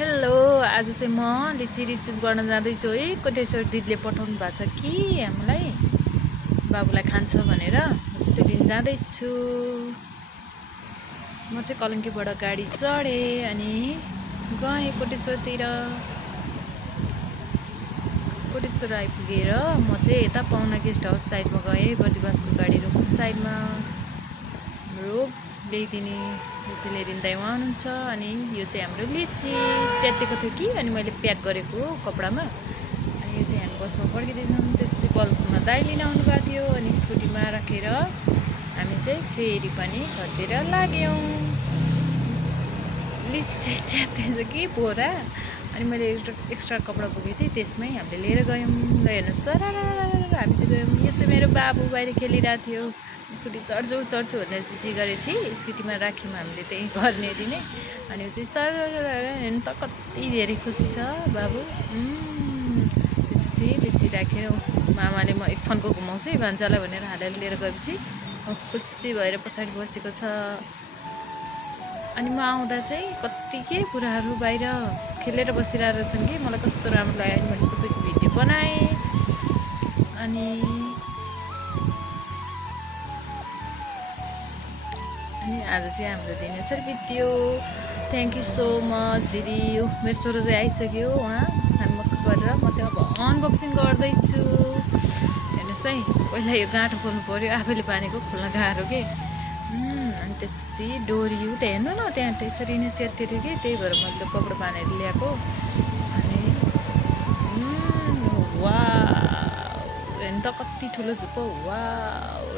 Hello, आज चाहिँ म लिची रिसिभ गर्न जाँदैछु है। कोटेश्वर दिदीले पठाउनु भएको छ कि हामीलाई बाबुलाई खान्छ भनेर म चाहिँ त्यो दिन जाँदैछु। म चाहिँ कलङ्कीबाट गाडी चढेँ अनि गएँ कोटेश्वरतिर। कोटेश्वर आइपुगेर म चाहिँ यता पाहुना गेस्ट हाउस साइडमा गएँ। बर्दिवासको गाडी रोक्ने साइडमा हाम्रो ल्याइदिने लिची ल्याइदिँदै उहाँ हुनुहुन्छ। अनि यो चाहिँ हाम्रो लिची च्यातिएको थियो कि अनि मैले प्याक गरेको कपडामा। अनि यो चाहिँ हामी बसमा फर्किँदैछौँ। त्यसपछि बल्बमा दाइ लिन आउनुभएको थियो अनि स्कुटीमा राखेर हामी चाहिँ फेरि पनि घरतिर लाग्यौँ। लिची चाहिँ च्यातिएछ कि पोरा। अनि मैले एक्स्ट्रा कपडा बोकेको थिएँ, त्यसमै हामीले लिएर गयौँ। ल हेर्नुहोस् सर, हामी चाहिँ गयौँ। यो चाहिँ मेरो बाबु बाहिर खेलिरहेको थियो। स्कुटी चढ्छु भनेर जिद्दी गरेपछि स्कुटीमा राख्यौँ हामीले त्यही घरनेरि नै। अनि यो चाहिँ सर हेर्नु त कति धेरै खुसी छ बाबु। त्यसपछि लिची राख्यो। मामाले म एक फन्को घुमाउँछु है भान्जालाई भनेर हालेर लिएर गएपछि खुसी भएर पछाडि बसेको छ। अनि म आउँदा चाहिँ कति के कुराहरू बाहिर खेलेर बसिरहेको छन् कि मलाई कस्तो राम्रो लाग्यो। अनि मैले सबैको भिडियो बनाएँ। अनि आज चाहिँ हाम्रो दिन यसरी बित्यो। थ्याङ्क यू सो मच दिदी। मेरो छोरो चाहिँ आइसक्यो, उहाँ खानमक्ख गरेर। म चाहिँ अब अनबक्सिङ गर्दैछु। हेर्नुहोस् है, पहिला यो गाँठो खोल्नु पऱ्यो, आफैले बाँधेको खोल्न गाह्रो के। अनि त्यसपछि डोरियो त हेर्नु न, त्यहाँ त्यसरी नै च्यातिएको थियो कि, त्यही भएर मैले कपडा बाँधेर ल्याएको। अनि वा हेर्नु त कति ठुलो झुप्पो। वा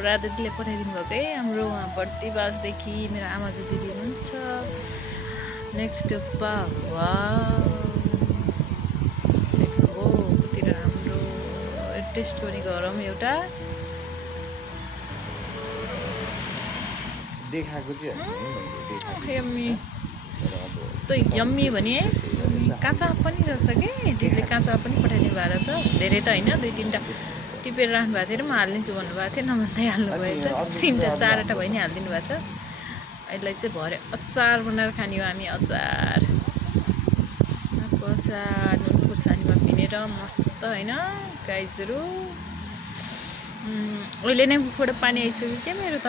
राधा दिदीले पठाइदिनु भएको है, हाम्रो उहाँ बर्दिवासदेखि मेरो आमाजु दिदी हुनुहुन्छ। नेक्स्ट वा देख्नुभयो कति राम्रो। टेस्ट पनि गरौँ एउटा। देखाएको चाहिँ यम्मी, यस्तो यम्मी भने काँचो आँप पनि रहेछ कि। दिदीले काँचो आँप पनि पठाइदिनु भएको रहेछ। धेरै त होइन, 2-3टा टिपेर राख्नु भएको थियो र म हालिदिन्छु भन्नुभएको थियो, नभन्दै हाल्नु भएछ। 3टा 4वटा भइ नै हालिदिनु भएको छ। यसलाई चाहिँ भरे अचार बनाएर खाने हो हामी। अचार नुन खुर्सानीमा पिनेर मस्त होइन गाइजहरू। अहिले नै मुखबाट पानी आइसक्यो क्या मेरो त।